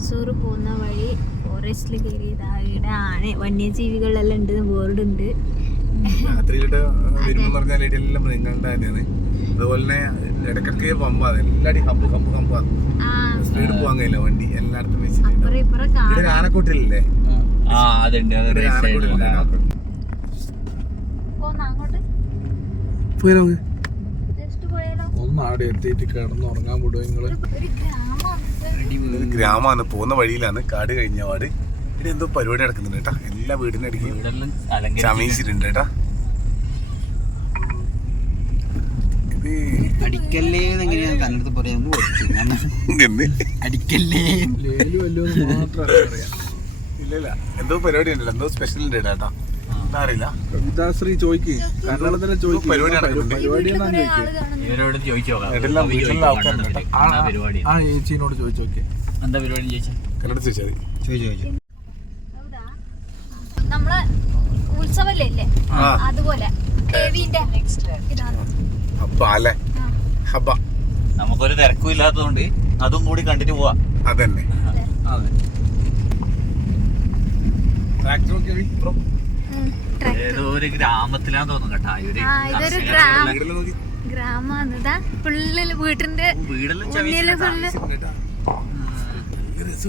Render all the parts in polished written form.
തൃശ്ശൂർ പോകുന്ന വഴി ഫോറസ്റ്റിൽ കയറിയതാ. ഇവിടെ ആന വന്യജീവികളെല്ലാം ഉണ്ട്, ബോർഡ് ഉണ്ട്. രാത്രിയിലിട്ട് വരുമ്പോ പറഞ്ഞാൽ ഇതെല്ലാം മൃഗങ്ങളുടെ തന്നെയാണ്. അതുപോലെ തന്നെ ഇടയ്ക്കൊക്കെ പമ്പാണ്, എല്ലാടി ഹമ്പ് സ്പീഡ് പോകാൻ കഴിയില്ല വണ്ടി എല്ലായിടത്തും വെച്ചിട്ട്. ആനക്കൂട്ടിലല്ലേ? ഒന്നാടെ എത്തിയിട്ട് കിടന്നുറങ്ങാൻ വിടും നിങ്ങള്. ഗ്രാമമാണ്, പോകുന്ന വഴിയിലാണ്, കാട് കഴിഞ്ഞ പാട്. ഇവിടെ എന്തോ പരിപാടി നടക്കുന്നുണ്ട് കേട്ടാ. എല്ലാ വീടിനും അടിക്കും ചമയിച്ചിട്ടുണ്ട് കേട്ടാ. അടിക്കല്ലേ എങ്ങനെയാണ് കന്നഡത്തിൽ പറയാൻ അടിക്കല്ലേ ഇല്ല എന്തോ പരിപാടി ഉണ്ടല്ലോ, എന്തോ സ്പെഷ്യൽ ഉണ്ട് കേട്ടാ. അറിയില്ല, കവിതാശ്രീ ചോദിക്ക്, കന്നഡത്തിലെ ചോദിക്കും പരിപാടി നടക്കുന്നുണ്ട്. ആ ചേച്ചീനോട് ചോദിച്ചു നോക്കിയേ എന്താ പരിപാടി ചോദിച്ചാൽ കന്നഡ ചോദിച്ചാൽ ചോദിച്ചു. നമ്മളെ ഉത്സവല്ലേ അതുപോലെ നമുക്കൊരു തിരക്കും ഇല്ലാത്തതുകൊണ്ട് അതും കൂടി കണ്ടിട്ട് പോവാ. അതന്നെ ഏതോ ഒരു ഗ്രാമത്തിലാന്ന് തോന്നുന്നു കേട്ടാ. ഇതൊരു ഗ്രാമാണ്. ഫുള്ള് വീടിന്റെ വീടെല്ലാം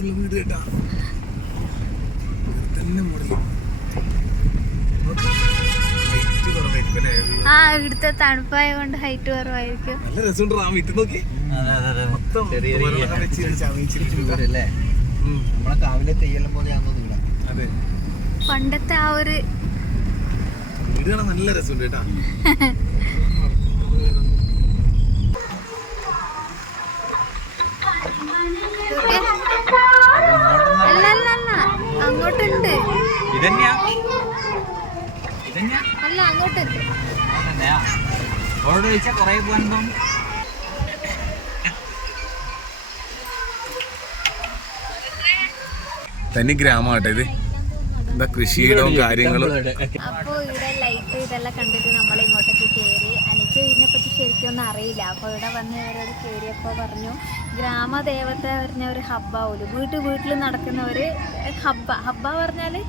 വീട് കേട്ടാ. തന്നെ ഇവിടുത്തെ തണുപ്പായ കൊണ്ട് ഹൈറ്റ് കുറവായിരിക്കും. നല്ല രസമുണ്ട് ആ വീട്ടിൽ നോക്കി. നമ്മളെ കാവിലെ തെയ്യെല്ലാം പോലെ ആണെന്നില്ല. അതെ, പണ്ടത്തെ ആ ഒരു വീട് കാണാൻ നല്ല രസമുണ്ട് കേട്ടാ. അല്ല അങ്ങോട്ടുണ്ട്. അല്ല അങ്ങോട്ടുണ്ട്. തനി ഗ്രാമമാട്ടെ ഇത്. എന്താ കൃഷിയിടവും കാര്യങ്ങളും. അപ്പൊ ഇവിടെ ലൈറ്റ് ഇതെല്ലാം കണ്ടിട്ട് നമ്മൾ ഇങ്ങോട്ടേക്ക് കയറി. എനിക്ക് ഇതിനെപ്പറ്റി ശരിക്കൊന്നും അറിയില്ല. അപ്പൊ ഇവിടെ വന്ന് ഇവരോട് കയറിയപ്പോ പറഞ്ഞു ഗ്രാമദേവത പറഞ്ഞ ഒരു ഹബ്ബാവൂല്, വീട്ടിൽ നടക്കുന്ന ഒരു ഹബ്ബ പറഞ്ഞാല്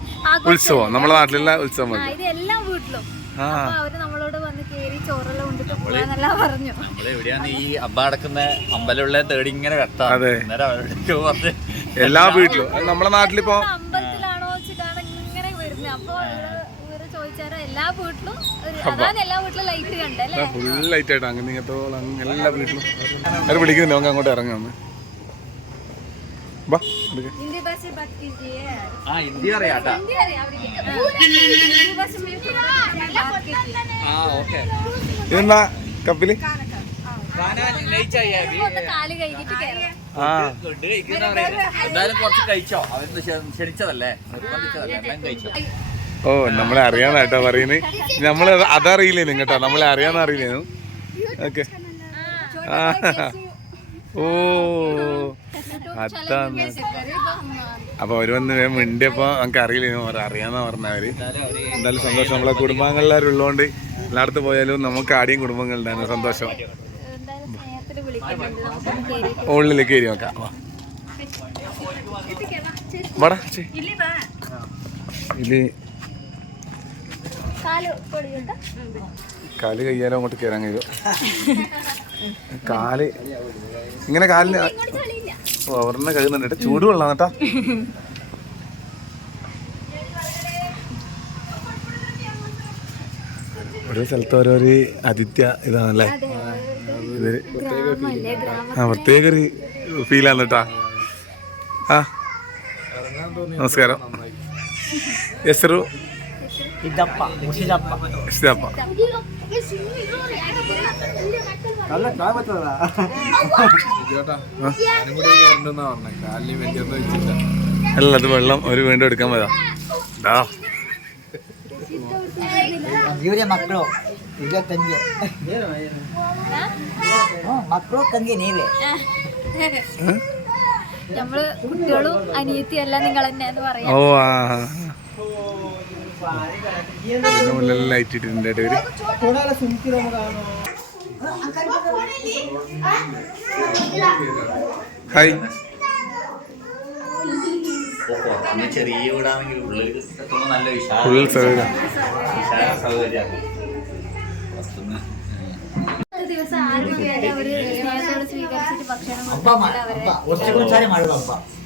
ഉത്സവം, നമ്മുടെ നാട്ടിലുള്ള ഉത്സവം. ഇത് എല്ലാ വീട്ടിലും. അപ്പൊ അവര് നമ്മളോട് വന്ന് കേറി ചോറെല്ലാം കൊണ്ടിട്ട് പോവാന്നെല്ലാം പറഞ്ഞു. ഈ ഹബ്ബ നടക്കുന്ന അമ്പലമുള്ള തേടി ഇങ്ങനെ കെട്ടാ. അതെ, എല്ലാ വീട്ടിലും. നമ്മുടെ നാട്ടിലിപ്പോ അമ്പലത്തിലാണോ വെച്ചിട്ടാണ് ഇങ്ങനെ വരുന്നത്. അപ്പൊ ഇവര് ചോദിച്ചാൽ എല്ലാ വീട്ടിലും അതാണ്, എല്ലാ വീട്ടിലും ലൈറ്റ് കണ്ടല്ലേ, ഫുൾ ലൈറ്റ് ആയിട്ട് അങ്ങനെ ഇങ്ങനത്തോളം എല്ലാ വീട്ടിലും. അവര് വിളിക്കുന്നില്ല, നമുക്ക് അങ്ങോട്ട് ഇറങ്ങാന്ന്. ഹിന്ദി അറിയാട്ടാ. ഇതെന്താ കപ്പില്? എന്തായാലും കുറച്ച് കഴിച്ചോ, അവര് ക്ഷണിച്ചതല്ലേ, നിർബന്ധിച്ചതല്ലേ, എല്ലാം കഴിച്ചോ. ഓ, നമ്മളെ അറിയാന്ന കേട്ടോ പറയുന്നത്. നമ്മള് അതറിയില്ലേനും കേട്ടോ, നമ്മളെ അറിയാന്ന് അറിയില്ലേനും. ഓക്കെ. ഓ അതാണ്. അപ്പൊ അവര് വന്ന് മിണ്ടിയപ്പോ നമുക്ക് അറിയില്ലേനും, അറിയാന്നാ പറഞ്ഞവര്. എന്തായാലും സന്തോഷം. നമ്മളെ കുടുംബാംഗങ്ങളെല്ലാവരും ഉള്ളതുകൊണ്ട് എല്ലായിടത്ത് പോയാലും നമുക്ക് ആദ്യം കുടുംബങ്ങളുണ്ടായിരുന്നു. സന്തോഷം. ഉള്ളിലേക്ക് കയറി നോക്കാം. വാടാ ഇതില് കാല് കയ്യാലോ അങ്ങോട്ട് കയറാൻ കഴിയും. കാല് ഇങ്ങനെ കാലിന് ഒരെണ്ണം കഴിയുന്നുണ്ട് കേട്ടോ. ചൂട് വെള്ളം കേട്ടാ. ഓരോ സ്ഥലത്ത് ഓരോരു ആതിഥ്യ ഇതാണല്ലേ. ഇത് പ്രത്യേക ഒരു ഫീലാണ് കേട്ടാ. ആ നമസ്കാരം. ಹೆಸರು ಇದಪ್ಪ ಮುಷಿದಪ್ಪ. അല്ല, അത് വെള്ളം ഒരു വീണ്ടും എടുക്കാൻ പോയതാ. ಮಕ್ಕಳು ಈಗ ತಂಗಿ മക്കളോ ತಂಗಿ നീവേ. നമ്മള് കുട്ടികളും അനിയത്തി എല്ലാം നിങ്ങൾ തന്നെ എന്ന് പറയാം. ഓ ലൈറ്റ് ഇട്ടിട്ടുണ്ട് ഇവര്. ഹായ് ഒന്ന് ചെറിയ വീടാണെങ്കിൽ ഉള്ളിൽ എത്തുമ്പോൾ നല്ല ഉള്ളിൽ സൗകര്യം. വിശാല സൗകര്യമാണ്. പുറത്തുനിന്ന് ഒരു ദിവസം 6 പേര് അവര് സ്നേഹത്തോടെ സ്വീകരിച്ചിട്ട് ഭക്ഷണം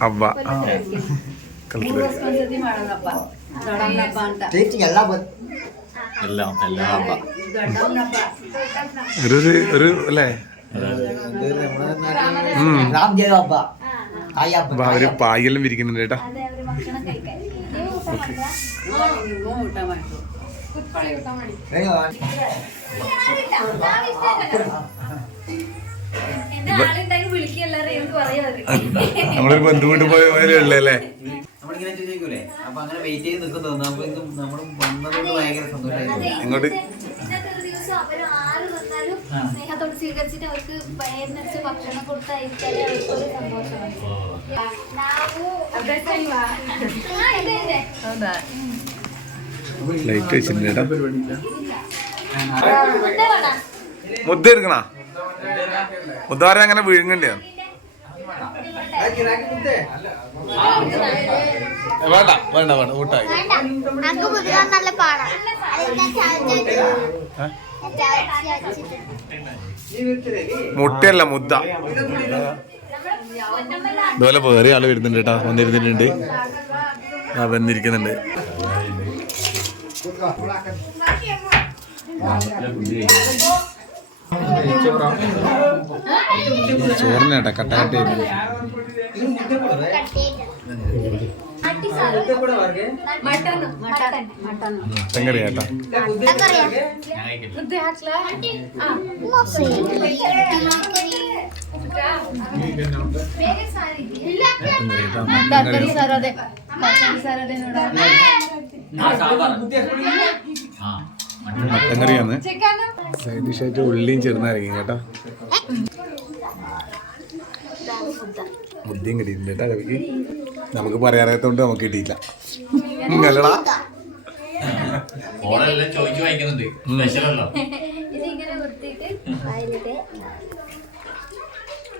അബ്ബ എല്ലാം അബ്ബ. ഒരു അല്ലേ അവര് പായെല്ലാം വിരിക്കുന്നുണ്ട് കേട്ടാ. അതെ അവര് ഭക്ഷണം കഴിക്കാൻ എന്റെ ആളുണ്ടെങ്കിൽ വിളിക്കല്ലാതെ എനിക്ക് പറയാം. നമ്മളൊരു ബന്ധു വീട്ടിൽ പോയല്ലേ അല്ലേ. നമ്മളിങ്ങനെ ചോദിക്കൂലേ, അപ്പൊ അങ്ങനെ വെയിറ്റ് ചെയ്ത് നിൽക്കുന്നു. നമ്മൾ വന്നതുകൊണ്ട് ഭയങ്കര സന്തോഷമായിരുന്നു. ഇങ്ങോട്ട് ഇന്നത്തെ ഒരു ദിവസം അവര് 6 വന്നാലും സ്നേഹത്തോട് സ്വീകരിച്ചിട്ട് അവർക്ക് വയറിനടിച്ച് ഭക്ഷണം കൊടുത്തായിരിക്കാതെ അവർക്കൊരു സന്തോഷമാണ്. ലൈറ്റ് വെച്ചിട്ടുണ്ട് കേട്ടാ. മുദ്ദ എടുക്കണ മുദ്ദാരെ അങ്ങനെ വിഴുങ്ങണ്ടേ? വേണ്ട വേണ്ട വേണ്ട ഊട്ടായി. നല്ല പാടാം. മുട്ടയല്ല മുദ്ദ. ഇതുപോലെ വേറെ ആള് വരുന്നുണ്ട് കേട്ടാ. വന്നിരുന്നിട്ടുണ്ട്, വന്നിരിക്കുന്നുണ്ട്. ചോറിനേട്ടാ കട്ടാകട്ടെ. മട്ടൻ കറി കേട്ടാ. മട്ടൻ കറിയാന്ന്. സൈഡ് ഡിഷായിട്ട് ഉള്ളിയും ചെറുന്നായിരിക്കും കേട്ടാ. മുദ്ദയും കിട്ടിയിട്ടുണ്ട് കേട്ടാ കവിക്ക്. നമുക്ക് പറയാറിയാത്തോണ്ട് നമുക്ക് കിട്ടിയില്ല. അല്ലടാ ഓളെല്ലാം ചോദിച്ചു വാങ്ങിക്കുന്നുണ്ട്. സ്പെഷ്യലല്ലോ. ഇതിങ്ങനെ വൃത്തിയിട്ട് വായിലിട്ട്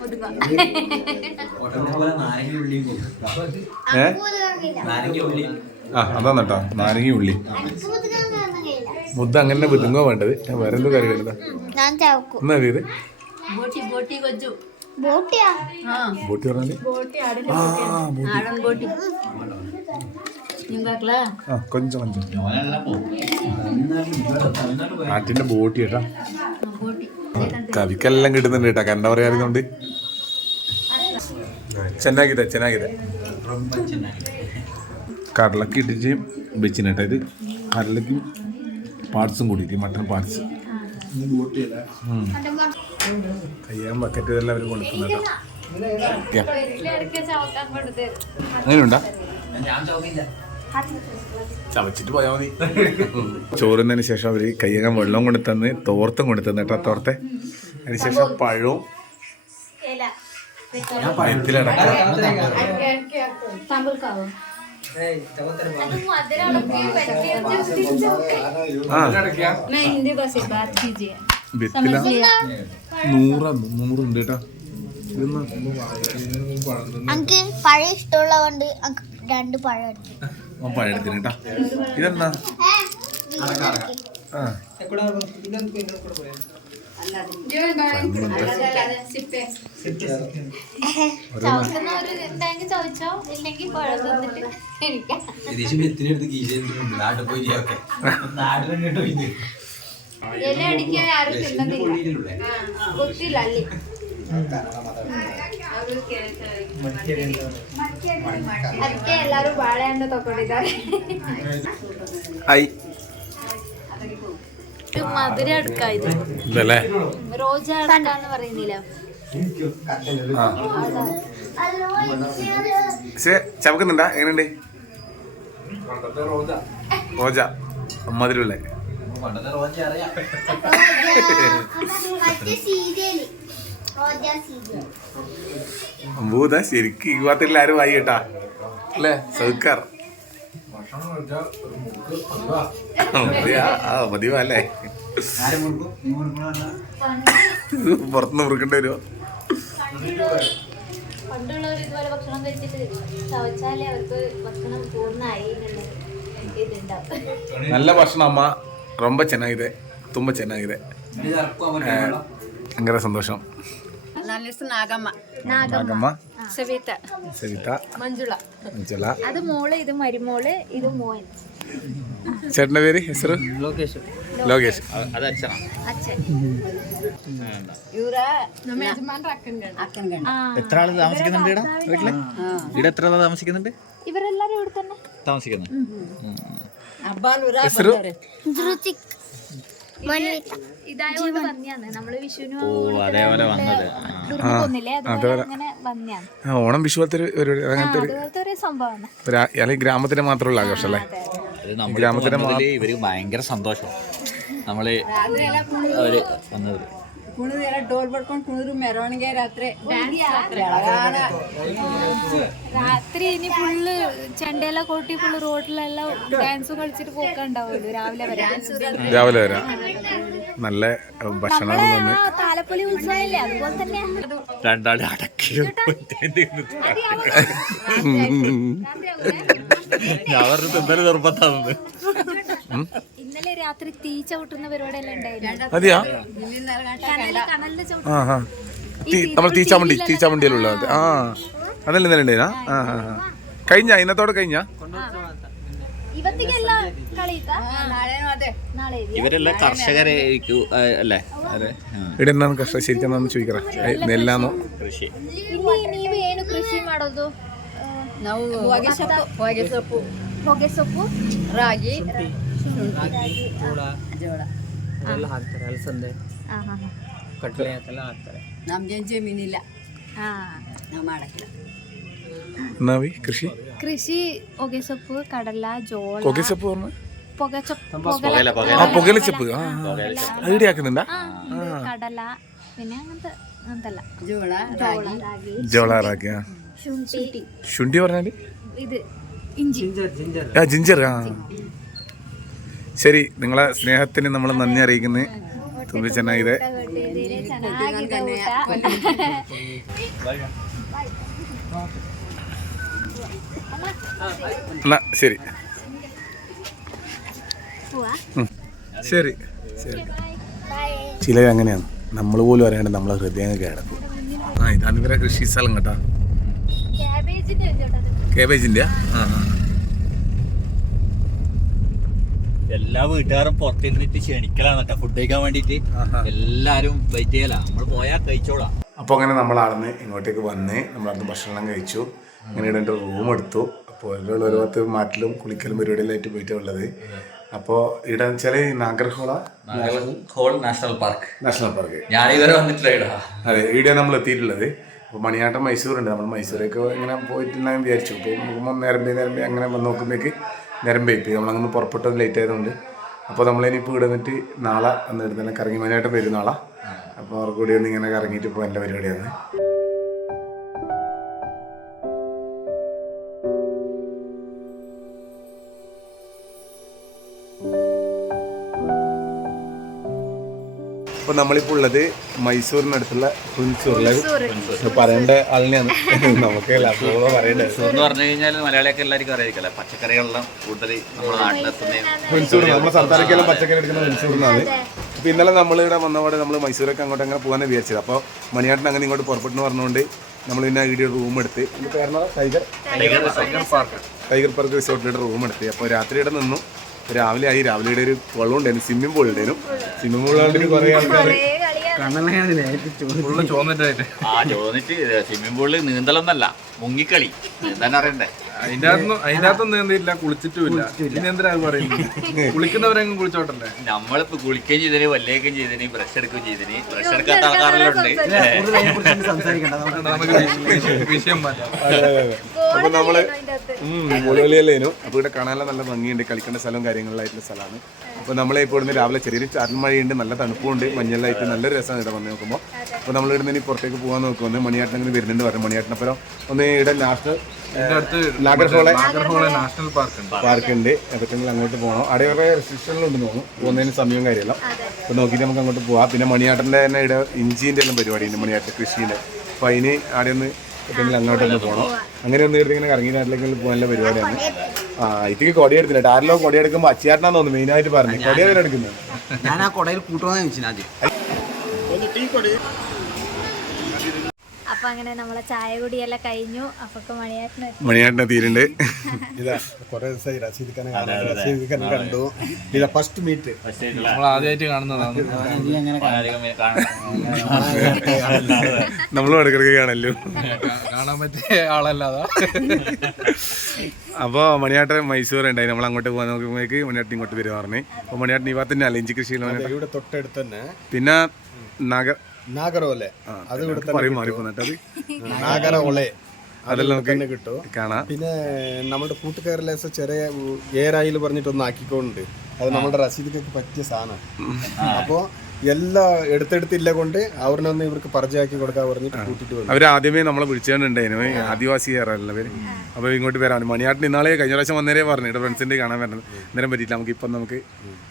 ഒതുങ്ങാം. നാരങ്ങ ഉള്ളി അതാന്ന് കേട്ടോ, നാരങ്ങ ഉള്ളി. മുദ്ദ അങ്ങനെ വിതുങ്ങോ വേണ്ടത്. വേറെ എന്തോ കറി വേണ്ടത്. എന്നാ ഇത് ബോട്ടി പറഞ്ഞാല് കൊഞ്ചം കൊഞ്ചം നാട്ടിന്റെ ബോട്ടി കേട്ടാ. കവിക്കെല്ലാം കിട്ടുന്നുണ്ട് കേട്ടാ. കണ്ട പറയാറുണ്ട്. ಚೆನ್ನಾಗಿದೆ ಚೆನ್ನಾಗಿದೆ. കടലക്ക് ഇട്ടിട്ട് വെച്ചിന് കേട്ടോ. ഇത് കടലക്കും പാർട്സും കൂടിയിട്ട് മട്ടൺ പാർട്സ്. കയ്യാൻ ബക്കറ്റ് ഇതെല്ലാം അവർ കൊടുക്കുന്നത് കേട്ടോ. അങ്ങനെയുണ്ടാ? ചവച്ചിട്ട് പോയാൽ മതി. ചോറുന്നതിന് ശേഷം അവര് കയ്യകം വെള്ളം കൊണ്ടു തന്ന് തോർത്തും കൊണ്ടു തന്നു കേട്ടോ. തോർത്തെ അതിനുശേഷം പഴവും പഴത്തിലടക്കം വെത്തില 100 കേട്ടാ. എനിക്ക് പഴം ഇഷ്ടമുള്ളതുകൊണ്ട് 2 പഴം എടുത്തു. പഴം എടുത്തിന് കേട്ടാ. ഇതെന്നാ? ചോദിച്ചോ ഇല്ലെങ്കിൽ പഴം തന്നിട്ട് എനിക്ക് ഇല അടിക്കാൻ ആരും തിന്നുന്നില്ല. കൊത്തില്ല അല്ലേ. ಅದಕ್ಕೆ ಎಲ್ಲರೂ ಬಾಳೆಹಣ್ಣು ತಗೊಂಡಿದ್ದಾರೆ. മധുര അടുക്ക ഇത് റോജ അടുക്കാന്ന് പറയുന്നില്ല. ചവക്കുന്നുണ്ടാ? എങ്ങനെയുണ്ട് റോജ? മധുരമുള്ള അമ്പൂതാ ശരിക്കും ഈ ഭാഗത്തുള്ള ആരും വായി കേട്ടാ അല്ലേ? സൗക്കാർ പതിവാ അല്ലേ? പുറത്തുനിന്ന് മുറുക്കേണ്ടി വരുമോ? പണ്ടുള്ളവർ ഇതുപോലെ ഭക്ഷണം കഴിച്ചിട്ട് ചവച്ചാലേ അവർക്ക് ഭക്ഷണം പൂർണ്ണമായി എന്നുള്ളത് ഇതുണ്ടാവും. നല്ല ഭക്ഷണം അമ്മ ரொம்ப ಚೆನ್ನಾಗಿದೆ ತುಂಬ ಚೆನ್ನಾಗಿದೆ ഭയങ്കര സന്തോഷം. നാഗമ്മ, സവിത, സവിത, മഞ്ജുള. മഞ്ജുള. അത് മോള്, ഇത് മരുമോള്, ഇത് മോൻ. ചേട്ടന്റെ പേര് ಹೆಸರು? ലോകേഷ്. അത് അച്ഛനാ. അച്ഛൻ. എത്ര ആള് താമസിക്കുന്നുണ്ട് ഇവിടെ വീട്ടില്? ഇവിടെ എത്ര ആള് താമസിക്കുന്നുണ്ട്? ഇവരെല്ലാരും ഇവിടെ തന്നെ താമസിക്കുന്നു. ಹೆಸರು? ഇതായോണ്ട് വന്നിയാന്ന് നമ്മള് വിഷുവിന് അതേപോലെ വന്നത്. പോന്നില്ലേ, അതുപോലെ അങ്ങനെ വന്നിയാന്ന്. ഓണം വിഷു പോലത്തെ അങ്ങനത്തെ അതുപോലത്തെ ഒരു സംഭവമാണ്. അല്ലെങ്കിൽ ഗ്രാമത്തിന് മാത്രമുള്ള ആഘോഷമല്ലേ? ഗ്രാമത്തിലെ ഇവര് ഭയങ്കര സന്തോഷം നമ്മള് അവര് വന്നത്. ಡೋಲ್ ಬಡ್ಕೊಂಡು ಕುಣಿದ್ರು ಮೆರವಣಿಗೆ ರಾತ್ರಿ രാത്രി ഇനി ഫുള്ള് ചെണ്ടയെല്ലാം കൊട്ടി ഫുള്ള് റോഡിലെല്ലാം ഡാൻസ് കളിച്ചിട്ട് പോക്കുണ്ടാവുള്ളൂ രാവിലെ വരാം. നല്ല ഭക്ഷണം തന്നെ. താലപ്പൊലി ഉത്സവമല്ലേ, അതുപോലെ തന്നെ. രണ്ടാളെ അടക്കി ഞാൻ പറഞ്ഞു തിന്നല് നിർബന്ധാണെന്ന്. ഇന്നലെ രാത്രി തീ ചവിട്ടുന്ന പരിപാടിയെല്ലാം ഉണ്ടായിരുന്നു. അതെയാ? കനലില് നമ്മൾ തീച്ചാമണ്ടിയിലുള്ള അതല്ല ഇന്നലെ ഉണ്ടായിരുന്നാ? കഴിഞ്ഞ ഇന്നത്തോടെ കഴിഞ്ഞ ಇವತ್ತಿಗೆಲ್ಲ ಕಳೀತಾ ನಾಳೆ ഇവരെല്ലാം കർഷകരെ അല്ലേ? ഇവിടെ എന്താണ് കർഷക ശരിക്കും ചോദിക്കറ നെല്ലാന്നോ? കൃഷി. ಇಲ್ಲಿ ನೀವು ಏನು ಕೃಷಿ ಮಾಡೋದು? ನಾವು ಹೊಗೆ ಸೊಪ್ಪು ರಾಗಿ ಜೋಳ ಎಲ್ಲ ಹಾಕ್ತಾರೆ. ಅಲಸಂದೆ, ಕಟ್ಲೆ ಅಂತೆಲ್ಲ ಹಾಕ್ತಾರೆ. ನಮ್ಗೇನು ಜಮೀನಿಲ್ಲ, ನಾವು ಮಾಡಕ್ಕಿಲ್ಲ. എന്നാവി കൃഷി? കൃഷി ಹೊಗೆಸೊಪ್ಪು, കടല, ജോಳ. പൊകച്ചപ്പ് പറഞ്ഞു? പുകലച്ചപ്പ്. ഐഡിയ ആക്കുന്നുണ്ടാ? കടല, പിന്നെ അങ്ങനത്തല്ല. ಜೋಳ ರಾಗಿ ജോളാറാക്കിയ ಶುಂಠಿ, ശുണ്ടി പറഞ്ഞാല് ഇത് ഇഞ്ചി, ജിഞ്ചർ. ശരി, നിങ്ങളെ സ്നേഹത്തിന് നമ്മൾ നന്ദി അറിയിക്കുന്നത്. ತುಂಬ ಚೆನ್ನಾಗಿದೆ. എന്നാ ശരി. ശരി ശരി. ചില അങ്ങനെയാണ്, നമ്മൾ പോലും അറിയാണ്ട് നമ്മളെ ഹൃദയം കിടക്കും. ഇതാണ് ഇവരെ കൃഷി സ്ഥലം കേട്ടാ. കേബേജിന്റെ എല്ലാ വീട്ടുകാരും പുറത്തിരുന്നിട്ട് ക്ഷണിക്കലാണ് കേട്ടോ ഫുഡ് കഴിക്കാൻ വേണ്ടിട്ട്. എല്ലാരും വെയിറ്റ് ചെയ്യല, നമ്മൾ പോയാൽ കഴിച്ചോളാം. അപ്പോൾ അങ്ങനെ നമ്മൾ അവിടുന്ന് ഇങ്ങോട്ടേക്ക് വന്ന് നമ്മളവിടുന്ന് ഭക്ഷണം കഴിച്ചു. അങ്ങനെ ഇവിടെ എൻ്റെ റൂം എടുത്തു. അപ്പോൾ ഇതിലുള്ള ഒരു പത്ത് മാറ്റിലും കുളിക്കലും പരിപാടിയിലായിട്ട് പോയിട്ടാണ് ഉള്ളത്. അപ്പോൾ ഇവിടെ വെച്ചാൽ നാഗർഹോള നാഷണൽ പാർക്ക്. ഞാനിതുവരെ വന്നിട്ടില്ല. അതെ, ഇവിടെ നമ്മൾ എത്തിയിട്ടുള്ളത്. അപ്പോൾ മണിയാട്ടം മൈസൂറുണ്ട്. നമ്മൾ മൈസൂരൊക്കെ ഇങ്ങനെ പോയിട്ടില്ലെന്ന് വിചാരിച്ചു. അപ്പോൾ നോക്കുമ്പോൾ നിരമ്പി അങ്ങനെ വന്ന് നോക്കുമ്പോഴേക്ക് നിരമ്പിപ്പോയി. നമ്മളങ്ങനെ പുറപ്പെട്ടത് ലേറ്റ് ആയതുകൊണ്ട്. അപ്പോൾ നമ്മളിനിപ്പോൾ ഇവിടെ വന്നിട്ട് നാളെ വന്നിട്ട് തന്നെ കറങ്ങി മണിയാട്ടം വരും നാളെ. അപ്പോൾ അവർക്ക് കൂടി ഒന്ന് ഇങ്ങനെ കറങ്ങിയിട്ട് പോകാൻ എൻ്റെ പരിപാടിയാണ്. അപ്പോൾ നമ്മളിപ്പോൾ ഉള്ളത് മൈസൂരിനടുത്തുള്ള ഹുൻസൂറിലെ പറയേണ്ട ആളിനെയാണ് നമുക്ക് പറയേണ്ടത്. എന്ന് പറഞ്ഞു കഴിഞ്ഞാൽ മലയാളിയൊക്കെ എല്ലാവർക്കും അറിയാം, പച്ചക്കറികളെല്ലാം കൂടുതൽ നമ്മുടെ നാട്ടിലെത്തുന്ന ഹുൻസൂർ. നമ്മുടെ സർക്കാരിക്കെല്ലാം പച്ചക്കറി എടുക്കുന്ന ഹുൻസൂറിനാണ്. അപ്പോൾ ഇന്നലെ നമ്മളിവിടെ വന്നപാടെ നമ്മൾ മൈസൂരൊക്കെ അങ്ങോട്ട് അങ്ങനെ പോകാനാണ് വിചാരിച്ചത്. അപ്പോൾ മണിയാട്ടൻ അങ്ങനെ ഇങ്ങോട്ട് പുറപ്പെട്ടെന്ന് പറഞ്ഞുകൊണ്ട് നമ്മൾ പിന്നെ ഇവിടെ റൂം എടുത്ത് ടൈഗർ പാർക്ക് റിസോർട്ടിലൂടെ റൂം എടുത്ത്. അപ്പോൾ രാത്രി ഇവിടെ നിന്നു. രാവിലെ ആയി. രാവിലെ ഇവിടെ ഒരു വെള്ളം ഉണ്ടായിരുന്നു, സ്വിമ്മിംഗ് പൂൾ ഉണ്ടായിരുന്നു. സ്വിമ്മിംഗ് പൂൾ കണ്ടിട്ട് കുറേ ആൾക്കാർ ചോന്നിട്ട് സ്വിമ്മിംഗ് പൂളിൽ നീന്തലൊന്നല്ല, മുങ്ങിക്കളി. നീന്താൻ അറിയണ്ടേ? അതിന്റെ അകത്തൊന്നും നീന്തിയില്ല, കുളിച്ചിട്ടുമില്ല. പിന്നെ എന്തിനാ പറയുന്നത്? കുളിക്കുന്നവരെങ്ങും കുളിച്ചോട്ടല്ലേ? നമ്മളിപ്പോ കുളിക്കുകയും ചെയ്തതിന്, വല്ലേക്കും ചെയ്തതിന്, ബ്രഷ് എടുക്കുകയും ചെയ്തതിന്. ബ്രഷ് എടുക്കാത്ത ആൾക്കാരെല്ലാം ഉണ്ട്. നമുക്ക് വിഷയം മാറ്റാം. അപ്പോൾ നമ്മള് മുകളിലേനു. അപ്പോൾ ഇവിടെ കാണാനുള്ള നല്ല ഭംഗിയുണ്ട്, കളിക്കേണ്ട സ്ഥലവും കാര്യങ്ങളിലായിട്ടുള്ള സ്ഥലമാണ്. അപ്പോൾ നമ്മളെ ഇപ്പോൾ ഇവിടുന്ന് രാവിലെ ചെറിയൊരു ചാറ്റൽ മഴയുണ്ട്, നല്ല തണുപ്പുണ്ട്, മഞ്ഞളായിട്ട് നല്ലൊരു രസമാണ് ഇവിടെ വന്ന് നോക്കുമ്പോൾ. അപ്പോൾ നമ്മൾ ഇവിടുന്ന് ഇനി പുറത്തേക്ക് പോകാൻ നോക്കുമെന്ന് മണിയാട്ടൻ അങ്ങനെ വരുന്നുണ്ട് പറഞ്ഞു. മണിയാട്ടനപ്പുറം ഒന്ന് ഇവിടെ നാഗർഹോള നാഷണൽ പാർക്ക് ഉണ്ട്. എപ്പോഴെങ്കിലും അങ്ങോട്ട് പോകണം. അവിടെ കുറേ റെസ്ട്രിക്ഷനിലുണ്ട് തോന്നുന്നു, പോകുന്നതിന് സമയവും കാര്യമല്ല. അപ്പോൾ നോക്കിയിട്ട് നമുക്ക് അങ്ങോട്ട് പോകാം. പിന്നെ മണിയാട്ടൻ്റെ തന്നെ ഇവിടെ ഇഞ്ചീൻ്റെ എല്ലാം പരിപാടിയുണ്ട്, മണിയാട്ട കൃഷിയുടെ. അപ്പോൾ അതിന് അവിടെ ഒന്ന് എവിടെയെങ്കിലും അങ്ങോട്ടൊന്ന് പോകണം. അങ്ങനെ ഒന്ന് ഇങ്ങനെ കറങ്ങി നാട്ടിലേക്ക് പോകാനുള്ള പരിപാടിയാണ്. ഇതിക്ക് കൊടിയെടുത്തില്ല. ആരല്ലോ കൊടിയെടുക്കുമ്പോൾ അച്ചിയാട്ടനാന്ന് തോന്നുന്നു മെയിനായിട്ട് പറഞ്ഞു. കൊടിയാണ് എടുക്കുന്നത്. ഞാൻ ആ കൊടയിൽ കൂട്ടുവാന്ന് ചോദിച്ചു ആദ്യം. അപ്പൊ അങ്ങനെ നമ്മളെ ചായ കുടിയെല്ലാം കഴിഞ്ഞു. അപ്പൊ മണിയാട്ടിനെ തീരുണ്ട്. ഇതാ കുറെ ദിവസമായി റസീദിനെ കണ്ടു. ഇതാ ഫസ്റ്റ് മീറ്റ്. നമ്മൾ ആദ്യമായിട്ട് കാണുന്നതാണ്. നമ്മളും ഇടക്കിടക്ക് കാണല്ലോ. കാണാൻ പറ്റിയ ആളല്ലാതാ. അപ്പോൾ മണിയാട്ടൻ മൈസൂർ ഉണ്ടായി. നമ്മൾ അങ്ങോട്ട് പോകാൻ നോക്കുമ്പോഴേക്ക് മണിയാട്ടൻ ഇങ്ങോട്ട് വരും പറഞ്ഞു. അപ്പോൾ മണിയാട്ടൻ ഈ ഭാഗത്തന്നെ അല്ല ഇഞ്ചി കൃഷി ഇവിടെ തൊട്ടടുത്ത് തന്നെ. പിന്നെ നാഗരോലെ അത് ഇവിടെ പറയും മാറിപ്പോന്നിട്ട് അത് നാഗരോലെ അതെല്ലാം തന്നെ കിട്ടും കാണാം. പിന്നെ നമ്മുടെ കൂട്ടുകാരിലെ ചെറിയ ഏറായിൽ പറഞ്ഞിട്ടൊന്ന് ആക്കിക്കൊണ്ട് അത് നമ്മുടെ റസീദിക്കൊക്കെ പറ്റിയ സാധനം. അപ്പോൾ എല്ലാം എടുത്തെടുത്തില്ല കൊണ്ട് അവരിനൊന്ന് ഇവർക്ക് പരിചയമാക്കി കൊടുക്കാൻ പറഞ്ഞിട്ട് കൂട്ടിട്ട് വന്നു. അവർ ആദ്യമേ നമ്മളെ വിളിച്ചുകൊണ്ടുണ്ടായിരുന്നു. ആദിവാസി കയറാനുള്ള പേര്. അപ്പോൾ ഇങ്ങോട്ട് വരാൻ മണിയാട്ടിന് ഇന്നാളെ കഴിഞ്ഞ പ്രാവശ്യം വന്നേരേ പറഞ്ഞു ഇവിടെ ഫ്രണ്ട്സിൻ്റെ കാണാൻ വരുന്നത്. നേരം പറ്റിയില്ല. നമുക്കിപ്പം നമുക്ക്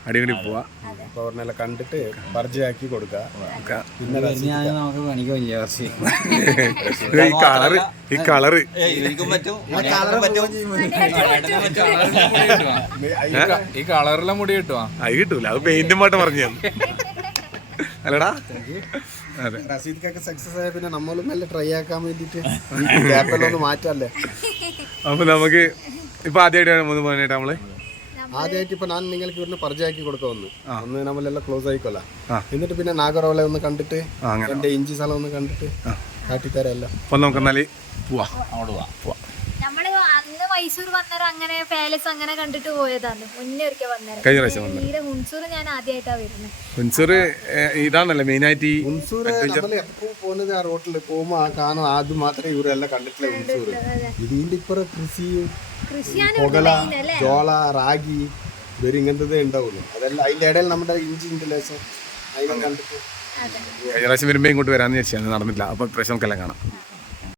അടിക്കടി പോവാം. അപ്പോൾ അവരിനെല്ലാം കണ്ടിട്ട് പരിചയമാക്കി കൊടുക്കുക. പിന്നെ നമുക്ക് പണിക്കില്ല. ഈ കളറ് ഈ കളറിലെ മുടി കിട്ടുവാ. അത് കിട്ടൂല. അത് പെയിന്റും പാട്ട് പറഞ്ഞു അല്ലടാ. അതെ, റസീദിക്കൊക്കെ സക്സസ് ആയ പിന്നെ നമ്മളും നല്ല ട്രൈ ആക്കാൻ വേണ്ടിട്ട് ഗ്യാപ്പെല്ലാം ഒന്ന് മാറ്റല്ലേ. അപ്പൊ നമുക്ക് ഇപ്പൊ ആദ്യമായിട്ടാണ് പോകാനായിട്ട് നമ്മള് ആദ്യമായിട്ട് ഇപ്പൊ ഞാൻ നിങ്ങൾക്ക് ഇവിടുന്ന് പരിചയമാക്കി കൊടുക്കാൻ വന്നു. ഒന്ന് നമ്മളെല്ലാം ക്ലോസ് ആയിക്കോല്ല. എന്നിട്ട് പിന്നെ നാഗറോളെ ഒന്ന് കണ്ടിട്ട് എന്റെ ഇഞ്ചി സ്ഥലം ഒന്ന് കണ്ടിട്ട് കാട്ടിത്തരല്ല. അപ്പൊ നമുക്ക് എന്നാല് പോവാ. നമ്മള് അന്ന് മൈസൂർ വന്നേരം അങ്ങനെ പാലസ് അങ്ങനെ കണ്ടിട്ട് പോയതാണ്. മുന്നേ ഒരിക്കൽ വന്നേരം കഴിഞ്ഞ പ്രാവശ്യം വന്നത്. തീരെ ഹുൻസൂർ ഞാൻ ആദ്യമായിട്ടാ വരുന്നത്. ഹുൻസൂർ ഇതാണല്ലേ മെയിനായിട്ട്. ഹുൻസൂർ നമ്മൾ എപ്പോ പോകുന്നത് ആ റോട്ടിൽ പോകുമ്പോ ആ കാണും. ആദ്യം മാത്രമേ ഇവരെല്ലാം കണ്ടിട്ടില്ല ഹുൻസൂർ. ഇതിന്റെ ഇപ്പുറം കൃഷിയും പുകല, ജോള, റാഗി ഇവര് ഇങ്ങനത്തെ ഉണ്ടാവുള്ളൂ. അതെല്ലാം അതിന്റെ ഇടയിൽ നമ്മുടെ ഇഞ്ചിന്റെ ലേശം അതിനെ കണ്ടിട്ട് കഴിഞ്ഞ പ്രാവശ്യം വരുമ്പോ ഇങ്ങോട്ട് വരാന്ന് വിചാരിച്ചാൽ നടന്നില്ല. അപ്പൊ പ്രശ്നം നമുക്കെല്ലാം കാണാം.